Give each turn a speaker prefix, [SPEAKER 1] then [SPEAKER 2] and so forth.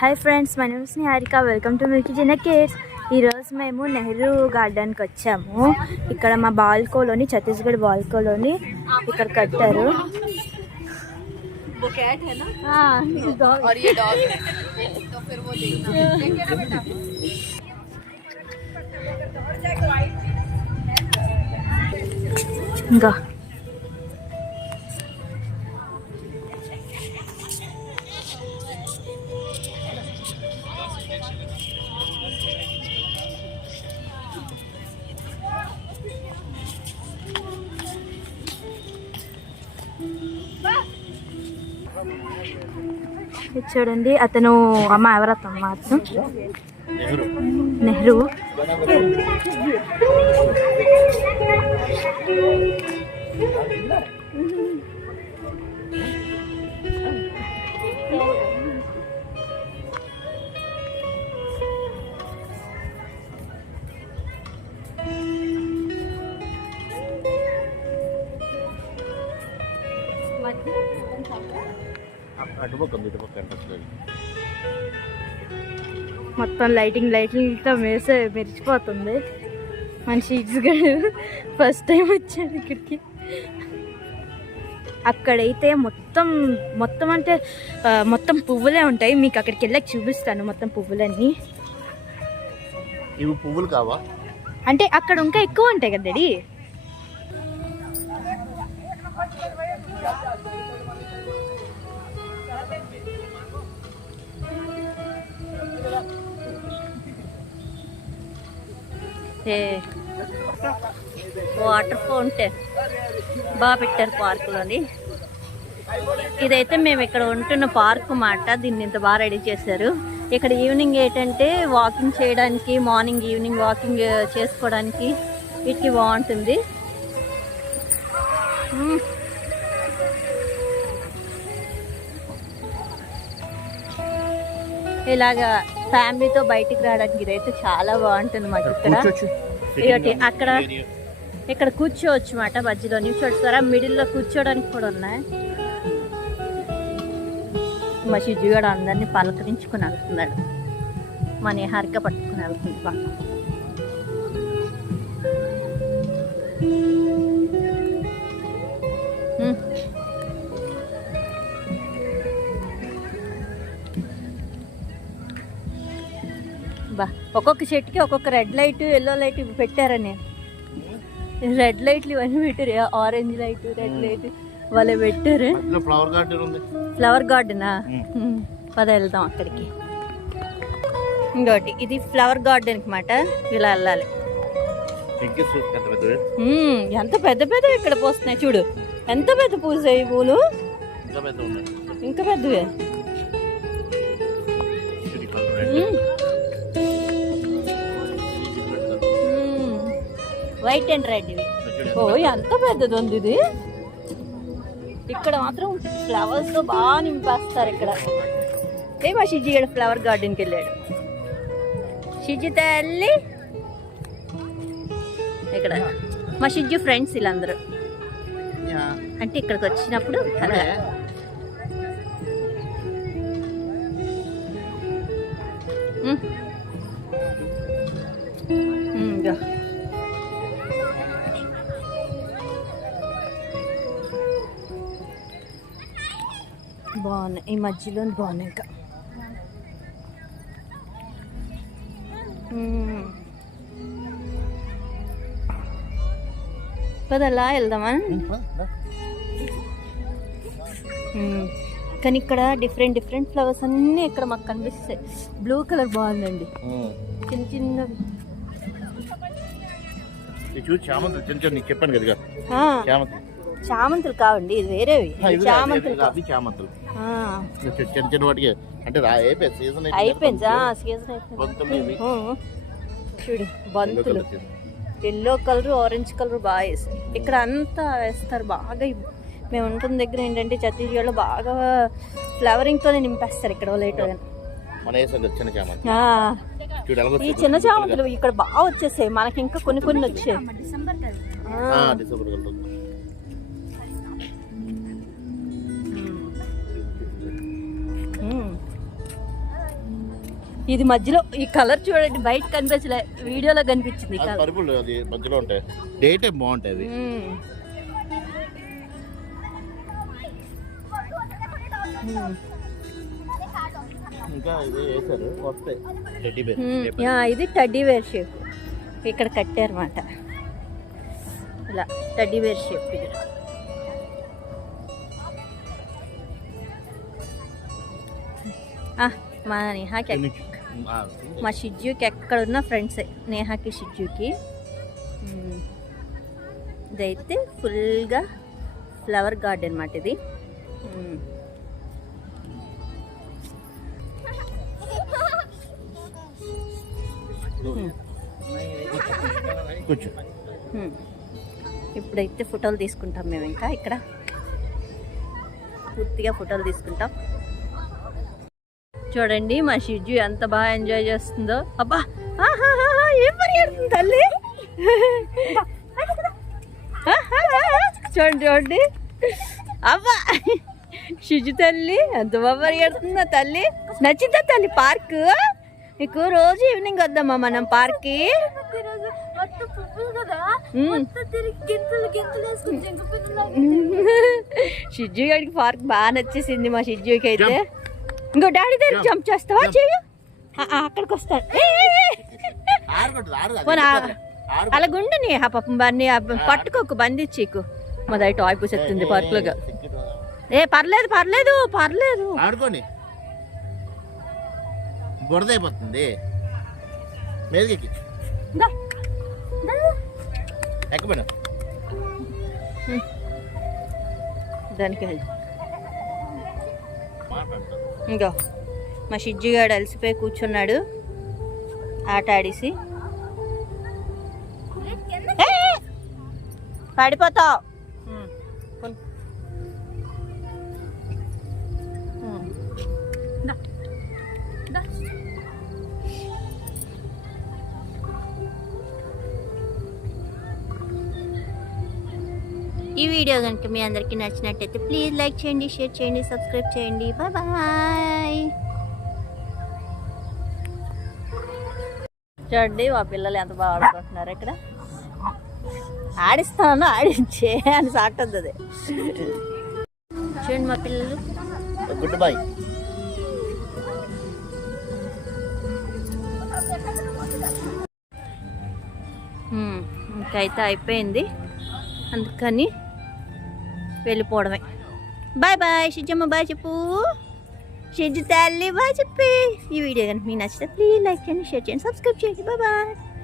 [SPEAKER 1] Hi friends my name Harika welcome to milky జిన్న cares ఈరోజు మేము నెహ్రూ గార్డెన్కి వచ్చాము. ఇక్కడ మా బాల్కోలోని ఛత్తీస్గఢ్ బాల్కోలోని ఇక్కడ కట్టారు.
[SPEAKER 2] वो
[SPEAKER 1] ఇది చూడండి అతను అమ్మ ఎవరతను మాత్రం? నెహ్రూ.
[SPEAKER 3] అటుపక్క
[SPEAKER 1] మొత్తం లైటింగ్ లైటింగ్తో మేసే మెరిచిపోతుంది. మన షీట్స్ గడు ఫస్ట్ టైం వచ్చాడు ఇక్కడికి. అక్కడైతే మొత్తం మొత్తం అంటే మొత్తం పువ్వులే ఉంటాయి. మీకు అక్కడికి వెళ్ళాక చూపిస్తాను మొత్తం పువ్వులన్నీ.
[SPEAKER 3] ఇవి పువ్వులు కావా?
[SPEAKER 1] అంటే అక్కడ ఇంకా ఎక్కువ ఉంటాయి కదా వాటర్ ఫౌంటైన్ బాగా పెట్టారు పార్కులోని. ఇదైతే మేము ఇక్కడ ఉంటున్న పార్క్ మాట. దీన్ని ఇంత బాగా రెడీ చేశారు. ఇక్కడ ఈవినింగ్ ఏంటంటే వాకింగ్ చేయడానికి మార్నింగ్ ఈవినింగ్ వాకింగ్ చేసుకోవడానికి వీటికి బాగుంటుంది. ఇలాగా ఫ్యామిలీతో బయటికి రావడానికి ఇదైతే చాలా బాగుంటుంది మాకు ఇక్కడ. అక్కడ ఇక్కడ కూర్చోవచ్చు మాట మధ్యలో. చూస్తారా మిడిల్లో కూర్చోడానికి కూడా ఉన్నాయి. మా షిజుగాడు అందరినీ పలకరించుకుని వెళ్తున్నాడు మా నేహారిక పట్టుకుని వెళ్తుంది పక్క బా ఒక్కొక్క చెట్టుకి ఒక్కొక్క రెడ్ లైట్ ఎల్లో లైట్ పెట్టారని. రెడ్ లైట్లు ఇవన్నీ పెట్టారు ఆరెంజ్ లైట్ రెడ్ లైట్ వాళ్ళే పెట్టారు.
[SPEAKER 3] ఫ్లవర్ గార్డెన్ ఉంది.
[SPEAKER 1] ఫ్లవర్ గార్డెనా. పద వెళ్దాం అక్కడికి. ఇంకోటి ఇది ఫ్లవర్ గార్డెన్ మాట ఇలా వెళ్ళాలి. ఎంత పెద్ద పెద్ద ఇక్కడ పోస్తున్నాయి చూడు. ఎంత పెద్ద పూసాయి పూలు?
[SPEAKER 3] ఇంకా
[SPEAKER 1] పెద్దవే. వైట్ అండ్ రెడ్ ఇవి. ఓ ఎంత పెద్దది ఉంది ఇది? ఇక్కడ మాత్రం ఫ్లవర్స్తో బాగా నింపేస్తారు ఇక్కడ. ఏ మా షిజి ఇక్కడ ఫ్లవర్ గార్డెన్కి వెళ్ళాడు. షిజి తల్లి. ఇక్కడ. మా షిజ్జు ఫ్రెండ్స్ వీళ్ళందరూ. అంటే ఇక్కడికి వచ్చినప్పుడు అలా. మ్మ్. బాగున్నాయి. ఈ మధ్యలో బాగున్నాయి ఇంకా. పదలా వెళ్దామా. కానీ ఇక్కడ డిఫరెంట్ డిఫరెంట్ ఫ్లవర్స్ అన్నీ ఇక్కడ మాకు కనిపిస్తాయి. బ్లూ కలర్ బాగుందండి. చిన్న చిన్న
[SPEAKER 3] చూసి చామంతులు చిన్న చిన్న చెప్పాను కదా
[SPEAKER 1] ఆ,
[SPEAKER 3] చామంతులు
[SPEAKER 1] కావండి ఇది వేరేవి
[SPEAKER 3] కాదు,
[SPEAKER 1] చామంతులు
[SPEAKER 3] చామంతులు.
[SPEAKER 1] ఆ,
[SPEAKER 3] చిన్న చిన్న వాటికి అంటే రా అయిపోయి సీజన్
[SPEAKER 1] అయిపోయింది సీజన్ అయిపోయింది చూడు
[SPEAKER 3] ఎల్లో
[SPEAKER 1] బంతులు. ఎల్లో కలర్ ఆరెంజ్ కలర్ బాగా వేస్తారు. ఇక్కడ అంతా వేస్తారు బాగా మేము ఉంటున్న దగ్గర ఏంటంటే ఛత్తీస్గఢ్లో బాగా ఫ్లవరింగ్తోనే నింపేస్తారు ఇక్కడ లేట్ ఈ. చిన్న చామంతులు ఇక్కడ బాగా వచ్చేసాయి మనకి ఇంకా కొన్ని కొన్ని వచ్చాయి. ఇది మధ్యలో ఈ కలర్ చూడండి బయట కనిపించలే. వీడియోలో కనిపించింది
[SPEAKER 3] పరుపులు అది మధ్యలో ఉంటాయి. Day time. ఇంకా ఇది టెడ్డీ
[SPEAKER 1] వేర్ షేప్ ఇక్కడ కట్టారన్నమాట. ఇలా టడ్డీ వేర్ షేప్ ఆ, మా ఎక్- మా షిజ్జుకి ఎక్కడున్న ఫ్రెండ్సే. నేహాకి మ్మ్. ఇదైతే ఫుల్గా ఫ్లవర్ గార్డెన్ అన్నమాట ఇది. ఇప్పుడైతే ఫోటోలు తీసుకుంటాం మేము ఇంకా ఇక్కడ. పూర్తిగా ఫోటోలు తీసుకుంటాం. చూడండి మా షిజ్జు ఎంత బాగా ఎంజాయ్ చేస్తుందో. అబ్బా! ఏం పరిగెడుతుంది తల్లి? చూడండి చూడండి. అబ్బా! షిజు తల్లి ఎంత బాగా పరిగెడుతుందో తల్లి. నచ్చిందా తల్లి పార్క్? నీకు రోజు ఈవినింగ్ వద్దామా మనం పార్క్కి?
[SPEAKER 2] పిల్లలు
[SPEAKER 1] షిజ్జు గడికి పార్క్ బాగా నచ్చేసింది మా షిజ్జుకి అయితే. ఇంకో డాడీ దగ్గర జంప్. చేస్తావా? చెయ్యి. అక్కడికి వస్తాడు. ఏయ్, ఏయ్, ఏయ్.
[SPEAKER 3] ఆరుకుంటుంది ఆరు
[SPEAKER 1] పోనా.
[SPEAKER 3] ఆరు
[SPEAKER 1] అలాగుండు నీ ఆ పాపం బన్ని పట్టుకోకు బంధించీకు. మొదటి టాయ్ పూసెత్తుంది పార్క్లోగా ఏ పర్లేదు పర్లేదు పర్లేదు.
[SPEAKER 3] ఆడుకోని. బురద అయిపోతుంది. ఎక్కబడి
[SPEAKER 1] దానికి ఇంకో మా షిజ్జు గాడు అలసిపోయి కూర్చున్నాడు ఆట ఆడేసి! పడిపోతావు ఈ వీడియో కనుక మీ అందరికీ నచ్చినట్టయితే ప్లీజ్ లైక్ చేయండి షేర్ చేయండి సబ్స్క్రైబ్ చేయండి. బాయ్ బాయ్ చూడండి మా పిల్లలు ఎంత బాగా ఆడుకుంటున్నారు ఇక్కడ. ఆడిస్తాను ఆడించే అని సాగుతుంది అది. చూడండి మా పిల్లలు.
[SPEAKER 3] Good bye.
[SPEAKER 1] హ్మ్, ఇంకైతే అయిపోయింది. అందుకని వెళ్ళిపోవడమే. బాయ్ బాయ్ షిజమ్మ బాయ్ చెప్పు. షిజ్ తల్లి బాయ్ చెప్పి. ఈ వీడియో కనుక మీకు నచ్చితే ప్లీజ్ లైక్ చేయండి షేర్ చేయండి సబ్స్క్రైబ్ చేయండి. Bye bye